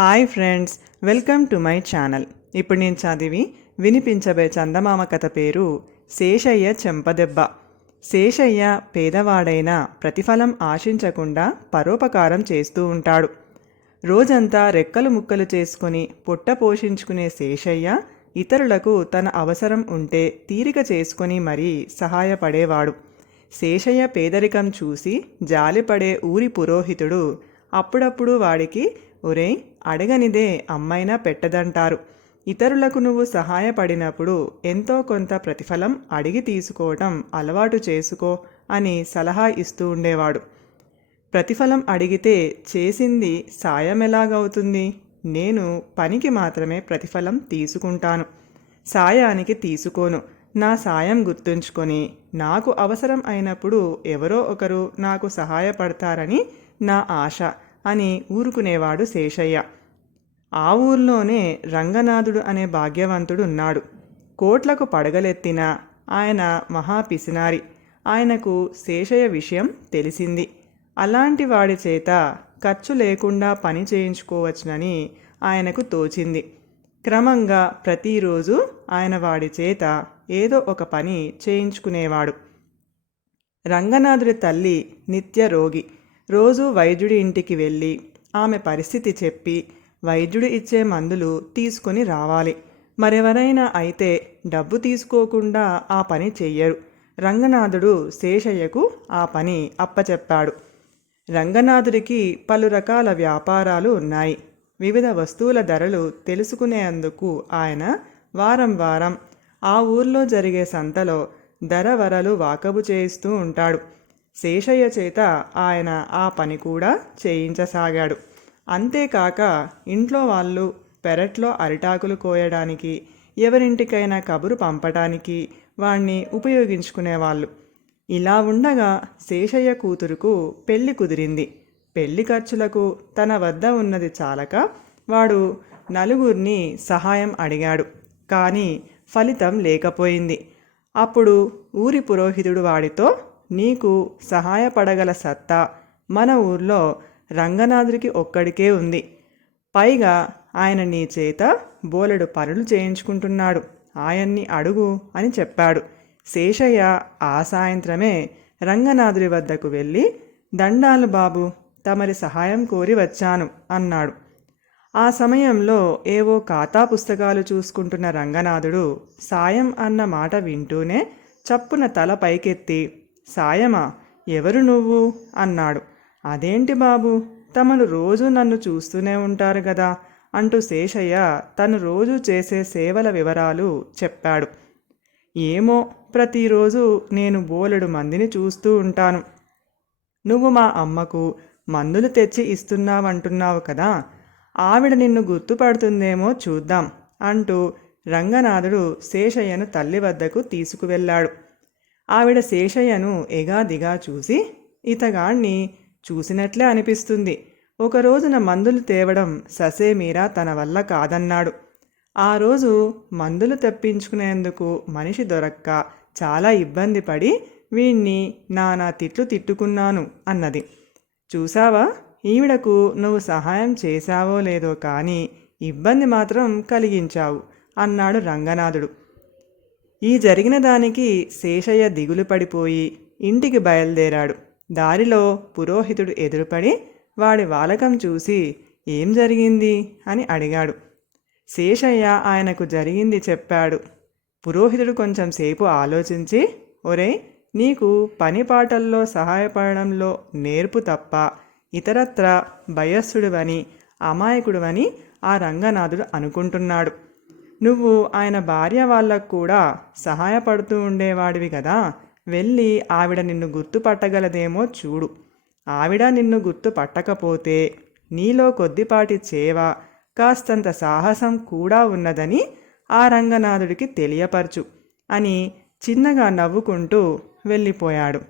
Hi friends, welcome to my channel. ఇప్పుడు నేను చదివి వినిపించబోయే చందమామ కథ పేరు శేషయ్య చెంపదెబ్బ. శేషయ్య పేదవాడైనా ప్రతిఫలం ఆశించకుండా పరోపకారం చేస్తూ ఉంటాడు. రోజంతా రెక్కలు ముక్కలు చేసుకుని పొట్ట పోషించుకునే శేషయ్య ఇతరులకు తన అవసరం ఉంటే తీరిక చేసుకుని మరీ సహాయపడేవాడు. శేషయ్య పేదరికం చూసి జాలిపడే ఊరి పురోహితుడు అప్పుడప్పుడు వాడికి, ఒరేయ్, అడగనిదే అమ్మైనా పెట్టదంటారు. ఇతరులకు నువ్వు సహాయపడినప్పుడు ఎంతో కొంత ప్రతిఫలం అడిగి తీసుకోవటం అలవాటు చేసుకో అని సలహా ఇస్తూ ఉండేవాడు. ప్రతిఫలం అడిగితే చేసింది సాయం ఎలాగవుతుంది? నేను పనికి మాత్రమే ప్రతిఫలం తీసుకుంటాను, సాయానికి తీసుకోను. నా సాయం గుర్తుంచుకొని నాకు అవసరం అయినప్పుడు ఎవరో ఒకరు నాకు సహాయపడతారని నా ఆశ అని ఊరుకునేవాడు శేషయ్య. ఆ ఊర్లోనే రంగనాథుడు అనే భాగ్యవంతుడు ఉన్నాడు. కోట్లకు పడగలెత్తిన ఆయన మహా పిసినారి. ఆయనకు శేషయ్య విషయం తెలిసింది. అలాంటి వాడి చేత ఖర్చు లేకుండా పని చేయించుకోవచ్చునని ఆయనకు తోచింది. క్రమంగా ప్రతిరోజు ఆయన వాడి చేత ఏదో ఒక పని చేయించుకునేవాడు. రంగనాథుడి తల్లి నిత్య రోగి. రోజు వైద్యుడి ఇంటికి వెళ్ళి ఆమె పరిస్థితి చెప్పి వైద్యుడు ఇచ్చే మందులు తీసుకొని రావాలి. మరెవరైనా అయితే డబ్బు తీసుకోకుండా ఆ పని చెయ్యరు. రంగనాథుడు శేషయ్యకు ఆ పని అప్పచెప్పాడు. రంగనాథుడికి పలు రకాల వ్యాపారాలు ఉన్నాయి. వివిధ వస్తువుల ధరలు తెలుసుకునేందుకు ఆయన వారం వారం ఆ ఊర్లో జరిగే సంతలో ధరవరలు వాకబు చేయిస్తూ ఉంటాడు. శేషయ్య చేత ఆయన ఆ పని కూడా చేయించసాగాడు. అంతేకాక ఇంట్లో వాళ్ళు పెరట్లో అరిటాకులు కోయడానికి, ఎవరింటికైనా కబురు పంపడానికి వాణ్ణి ఉపయోగించుకునేవాళ్ళు. ఇలా ఉండగా శేషయ్య కూతురుకు పెళ్లి కుదిరింది. పెళ్లి ఖర్చులకు తన వద్ద ఉన్నది చాలక వాడు నలుగురిని సహాయం అడిగాడు. కానీ ఫలితం లేకపోయింది. అప్పుడు ఊరి పురోహితుడు వాడితో, నీకు సహాయపడగల సత్తా మన ఊర్లో రంగనాథుడికి ఒక్కడికే ఉంది. పైగా ఆయన నీ చేత బోలెడు పనులు చేయించుకుంటున్నాడు. ఆయన్ని అడుగు అని చెప్పాడు. శేషయ్య ఆ సాయంత్రమే రంగనాథుడి వద్దకు వెళ్ళి, దండాలు బాబు, తమరి సహాయం కోరి వచ్చాను అన్నాడు. ఆ సమయంలో ఏవో ఖాతా పుస్తకాలు చూసుకుంటున్న రంగనాథుడు సాయం అన్న మాట వింటూనే చప్పున తల పైకెత్తి, సాయమా, ఎవరు నువ్వు అన్నాడు. అదేంటి బాబు, తమను రోజు నన్ను చూస్తూనే ఉంటారు కదా అంటూ శేషయ్య తను రోజు చేసే సేవల వివరాలు చెప్పాడు. ఏమో, ప్రతిరోజు నేను బోలెడు మందిని చూస్తూ ఉంటాను. నువ్వు మా అమ్మకు మందులు తెచ్చి ఇస్తున్నావంటున్నావు కదా, ఆవిడ నిన్ను గుర్తుపడుతుందేమో చూద్దాం అంటూ రంగనాథుడు శేషయ్యను తల్లి వద్దకు తీసుకువెళ్ళాడు. ఆవిడ శేషయ్యను ఎగాదిగా చూసి, ఇతగాణ్ణి చూసినట్లే అనిపిస్తుంది. ఒక రోజున మందులు తేవడం ససేమీరా తన వల్ల కాదన్నాడు. ఆ రోజు మందులు తెప్పించుకునేందుకు మనిషి దొరక్క చాలా ఇబ్బంది పడి వీణ్ణి నానా తిట్లు తిట్టుకున్నాను అన్నది. చూసావా, ఈవిడకు నువ్వు సహాయం చేశావో లేదో కానీ ఇబ్బంది మాత్రం కలిగించావు అన్నాడు రంగనాథుడు. ఈ జరిగిన దానికి శేషయ్య దిగులు పడిపోయి ఇంటికి బయలుదేరాడు. దారిలో పురోహితుడు ఎదురుపడి వాడి వాలకం చూసి, ఏం జరిగింది అని అడిగాడు. శేషయ్య ఆయనకు జరిగింది చెప్పాడు. పురోహితుడు కొంచెం సేపు ఆలోచించి, ఒరేయ్, నీకు పనిపాటల్లో సహాయపడడంలో నేర్పు తప్ప ఇతరత్ర భయస్సుడువని, అమాయకుడువని ఆ రంగనాథుడు అనుకుంటున్నాడు. నువ్వు ఆయన భార్య వాళ్ళకు కూడా సహాయపడుతూ ఉండేవాడివి కదా, వెళ్ళి ఆవిడ నిన్ను గుర్తుపట్టగలదేమో చూడు. ఆవిడ నిన్ను గుర్తుపట్టకపోతే నీలో కొద్దిపాటి చేవ, కాస్తంత సాహసం కూడా ఉన్నదని ఆ రంగనాథుడికి తెలియపరచు అని చిన్నగా నవ్వుకుంటూ వెళ్ళిపోయాడు.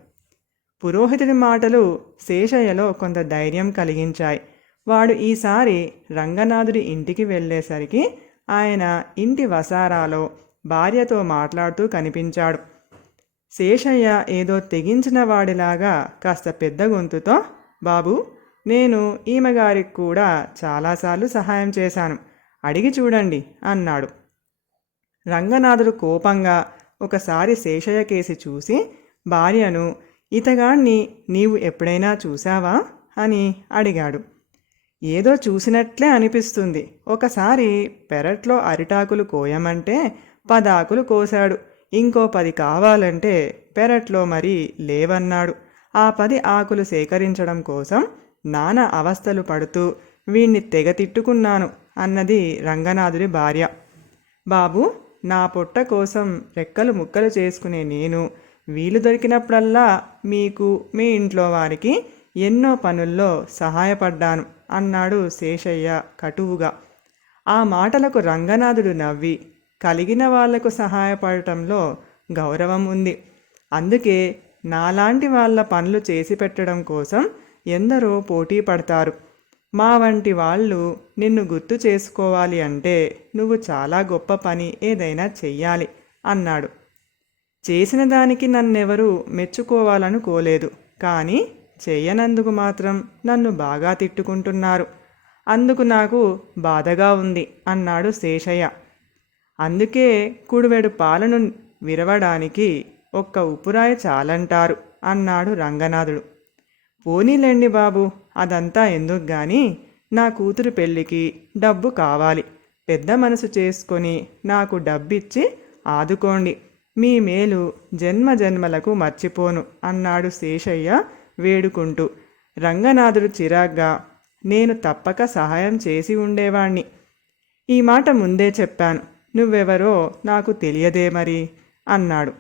పురోహితుడి మాటలు శేషయ్యలో కొంత ధైర్యం కలిగించాయి. వాడు ఈసారి రంగనాథుడి ఇంటికి వెళ్ళేసరికి ఆయన ఇంటి వసారాలో భార్యతో మాట్లాడుతూ కనిపించాడు. శేషయ్య ఏదో తెగించిన వాడిలాగా కాస్త పెద్ద గొంతుతో, బాబు, నేను ఈమెగారికి కూడా చాలాసార్లు సహాయం చేశాను, అడిగి చూడండి అన్నాడు. రంగనాథుడు కోపంగా ఒకసారి శేషయ్య కేసి చూసి భార్యను, ఇతగాణ్ణి నీవు ఎప్పుడైనా చూశావా అని అడిగాడు. ఏదో చూసినట్లే అనిపిస్తుంది. ఒకసారి పెరట్లో అరిటాకులు కోయమంటే 10 ఆకులు కోశాడు. ఇంకో 10 కావాలంటే పెరట్లో మరి లేవన్నాడు. ఆ 10 ఆకులు సేకరించడం కోసం నానా అవస్థలు పడుతూ వీణ్ణి తెగ తిట్టుకున్నాను అన్నది రంగనాథుడి భార్య. బాబు, నా పొట్ట కోసం రెక్కలు ముక్కలు చేసుకునే నేను వీలు దొరికినప్పుడల్లా మీకు మీ ఇంట్లో వారికి ఎన్నో పనుల్లో సహాయపడ్డాను అన్నాడు శేషయ్య కటువుగా. ఆ మాటలకు రంగనాథుడు నవ్వి, కలిగిన వాళ్లకు సహాయపడటంలో గౌరవం ఉంది, అందుకే నాలాంటి వాళ్ళ పనులు చేసి పెట్టడం కోసం ఎందరో పోటీ పడతారు. మా వంటి వాళ్ళు నిన్ను గుర్తు చేసుకోవాలి అంటే నువ్వు చాలా గొప్ప పని ఏదైనా చెయ్యాలి అన్నాడు. చేసిన దానికి నన్నెవరూ మెచ్చుకోవాలనుకోలేదు, కానీ చెయ్యనందుకు మాత్రం నన్ను బాగా తిట్టుకుంటున్నారు. అందుకు నాకు బాధగా ఉంది అన్నాడు శేషయ్య. అందుకే కుడివెడు పాలను విరవడానికి ఒక్క ఉప్పురాయి చాలంటారు అన్నాడు రంగనాథుడు. పోనీలేండి బాబు, అదంతా ఎందుకు గాని, నా కూతురు పెళ్ళికి డబ్బు కావాలి. పెద్ద మనసు చేసుకొని నాకు డబ్బిచ్చి ఆదుకోండి. మీ మేలు జన్మ జన్మలకు మర్చిపోను అన్నాడు శేషయ్య వేడుకుంటూ. రంగనాథుడు చిరాగ్గా, నేను తప్పక సహాయం చేసి ఉండేవాణ్ణి. ఈ మాట ముందే చెప్పాను, నువ్వెవరో నాకు తెలియదే మరి అన్నాడు.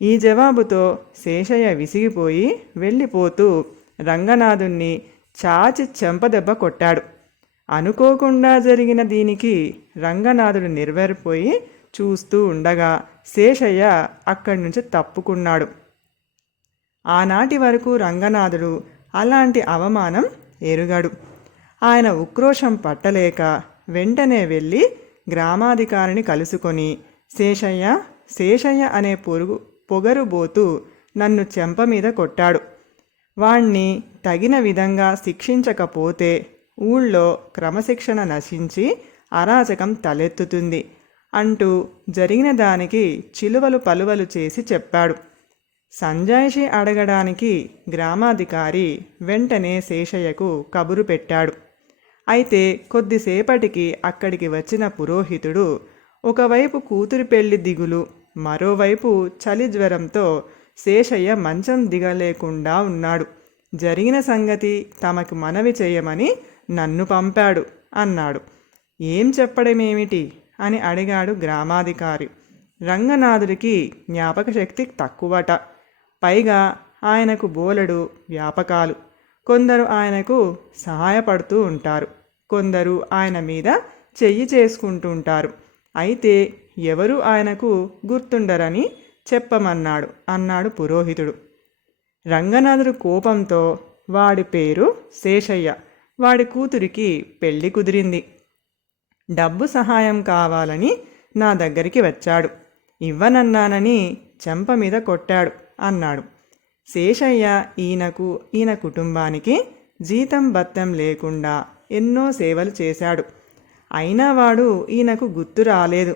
ఈ జవాబుతో శేషయ్య విసిగిపోయి వెళ్ళిపోతూ రంగనాథుణ్ణి చాచి చెంపదెబ్బ కొట్టాడు. అనుకోకుండా జరిగిన దీనికి రంగనాథుడు నిర్వెరిపోయి చూస్తూ ఉండగా శేషయ్య అక్కడి నుంచి తప్పుకున్నాడు. ఆనాటి వరకు రంగనాథుడు అలాంటి అవమానం ఎరుగడు. ఆయన ఉక్రోషం పట్టలేక వెంటనే వెళ్ళి గ్రామాధికారిని కలుసుకొని, శేషయ్య శేషయ్య అనే పొగరుబోతూ నన్ను చెంప మీద కొట్టాడు. వాణ్ణి తగిన విధంగా శిక్షించకపోతే ఊళ్ళో క్రమశిక్షణ నశించి అరాచకం తలెత్తుతుంది అంటూ జరిగిన దానికి చిలువలు పలువలు చేసి చెప్పాడు. సంజాయిషి అడగడానికి గ్రామాధికారి వెంటనే శేషయ్యకు కబురు పెట్టాడు. అయితే కొద్దిసేపటికి అక్కడికి వచ్చిన పురోహితుడు ఒకవైపు కూతురి పెళ్లి దిగులు, మరోవైపు చలి జ్వరంతో శేషయ్య మంచం దిగలేకుండా ఉన్నాడు. జరిగిన సంగతి తమకు మనవి చేయమని నన్ను పంపాడు అన్నాడు. ఏం చెప్పడమేమిటి అని అడిగాడు గ్రామాధికారి. రంగనాథుడికి జ్ఞాపక శక్తి తక్కువట. పైగా ఆయనకు బోలెడు వ్యాపకాలు. కొందరు ఆయనకు సహాయపడుతూ ఉంటారు, కొందరు ఆయన మీద చెయ్యి చేసుకుంటుంటారు. అయితే ఎవరు ఆయనకు గుర్తుండరని చెప్పమన్నాడు అన్నాడు పురోహితుడు. రంగనాథుడు కోపంతో, వాడి పేరు శేషయ్య, వాడి కూతురికి పెళ్లి కుదిరింది, డబ్బు సహాయం కావాలని నా దగ్గరికి వచ్చాడు, ఇవ్వనన్నానని చెంప మీద కొట్టాడు అన్నాడు. శేషయ్య ఈయన కుటుంబానికి జీతం బత్తం లేకుండా ఎన్నో సేవలు చేశాడు. అయినా వాడు ఈయనకు గుర్తు రాలేదు.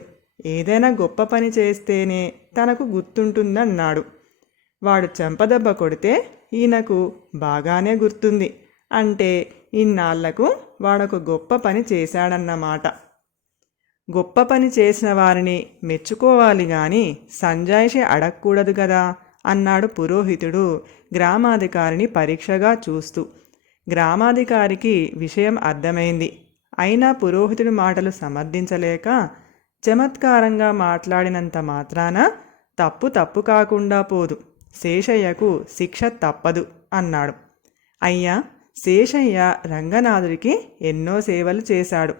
ఏదైనా గొప్ప పని చేస్తేనే తనకు గుర్తుంటుందన్నాడు. వాడు చెంపదెబ్బ కొడితే ఈయనకు బాగానే గుర్తుంది. అంటే ఇన్నాళ్లకు వాడొక గొప్ప పని చేశాడన్నమాట. గొప్ప పని చేసిన వారిని మెచ్చుకోవాలి గాని సంజాయిషి అడగకూడదు కదా అన్నాడు పురోహితుడు గ్రామాధికారిని పరీక్షగా చూస్తూ. గ్రామాధికారికి విషయం అర్థమైంది. అయినా పురోహితుడి మాటలు సమర్థించలేక, చమత్కారంగా మాట్లాడినంత మాత్రాన తప్పు కాకుండా పోదు, శేషయ్యకు శిక్ష తప్పదు అన్నాడు. అయ్యా, శేషయ్య రంగనాథుడికి ఎన్నో సేవలు చేశాడు,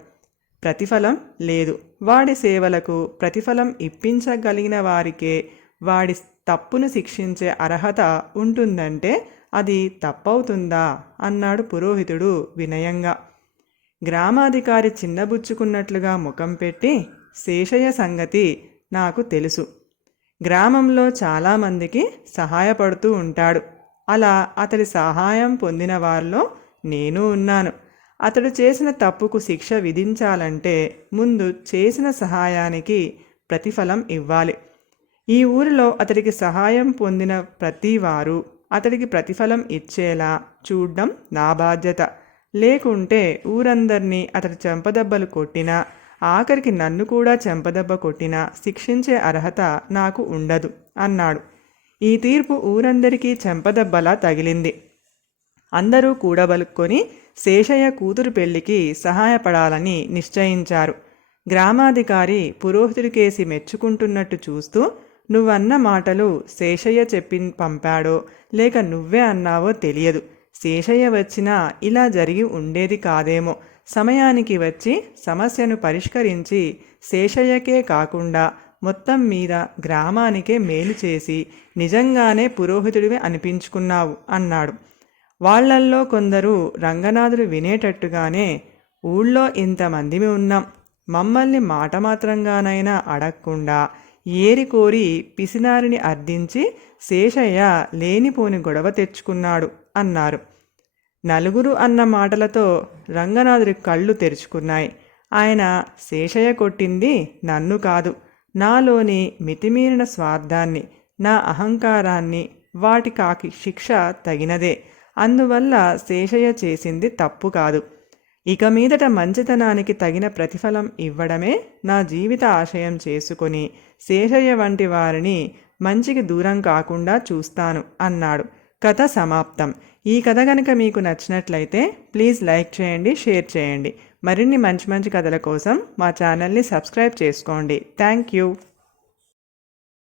ప్రతిఫలం లేదు. వాడి సేవలకు ప్రతిఫలం ఇప్పించగలిగిన వారికే వాడి తప్పును శిక్షించే అర్హత ఉంటుందంటే అది తప్పవుతుందా అన్నాడు పురోహితుడు వినయంగా. గ్రామాధికారి చిన్నబుచ్చుకున్నట్లుగా ముఖం పెట్టి, శేషయ్య సంగతి నాకు తెలుసు, గ్రామంలో చాలామందికి సహాయపడుతూ ఉంటాడు. అలా అతడి సహాయం పొందిన వారిలో నేను ఉన్నాను. అతడు చేసిన తప్పుకు శిక్ష విధించాలంటే ముందు చేసిన సహాయానికి ప్రతిఫలం ఇవ్వాలి. ఈ ఊరిలో అతడికి సహాయం పొందిన ప్రతి వారు అతడికి ప్రతిఫలం ఇచ్చేలా చూడ్డం నా బాధ్యత. లేకుంటే ఊరందరినీ అతడు చెంపదెబ్బలు కొట్టినా, ఆఖరికి నన్ను కూడా చెంపదెబ్బ కొట్టినా శిక్షించే అర్హత నాకు ఉండదు అన్నాడు. ఈ తీర్పు ఊరందరికీ చెంపదెబ్బలా తగిలింది. అందరూ కూడబలుక్కొని శేషయ్య కూతురు పెళ్లికి సహాయపడాలని నిశ్చయించారు. గ్రామాధికారి పురోహితుడికేసి మెచ్చుకుంటున్నట్టు చూస్తూ, నువ్వన్న మాటలు శేషయ్య చెప్పి పంపాడో లేక నువ్వే అన్నావో తెలియదు. శేషయ్య వచ్చినా ఇలా జరిగి ఉండేది కాదేమో. సమయానికి వచ్చి సమస్యను పరిష్కరించి శేషయ్యకే కాకుండా మొత్తం మీద గ్రామానికే మేలు చేసి నిజంగానే పురోహితుడివి అనిపించుకున్నావు అన్నాడు. వాళ్లల్లో కొందరు రంగనాథుడు వినేటట్టుగానే, ఊళ్ళో ఇంతమందిమి ఉన్నాం, మమ్మల్ని మాట మాత్రంగానైనా అడగకుండా ఏరికోరి పిసినారిని అర్థించి శేషయ్య లేనిపోని గొడవ తెచ్చుకున్నాడు అన్నారు. నలుగురు అన్న మాటలతో రంగనాథుడి కళ్ళు తెరుచుకున్నాయి. ఆయన శేషయ్య కొట్టింది నన్ను కాదు, నాలోని మితిమీరిన స్వార్థాన్ని, నా అహంకారాన్ని. వాటికాకి శిక్ష తగినదే. అందువల్ల శేషయ్య చేసింది తప్పు కాదు. ఇక మీదట మంచితనానికి తగిన ప్రతిఫలం ఇవ్వడమే నా జీవిత ఆశయం చేసుకొని శేషయ్య వంటి వారిని మంచికి దూరం కాకుండా చూస్తాను అన్నాడు. కథ సమాప్తం. ఈ కథ కనుక మీకు నచ్చినట్లయితే ప్లీజ్ లైక్ చేయండి, షేర్ చేయండి. మరిన్ని మంచి మంచి కథల కోసం మా ఛానల్ని సబ్స్క్రైబ్ చేసుకోండి. Thank you.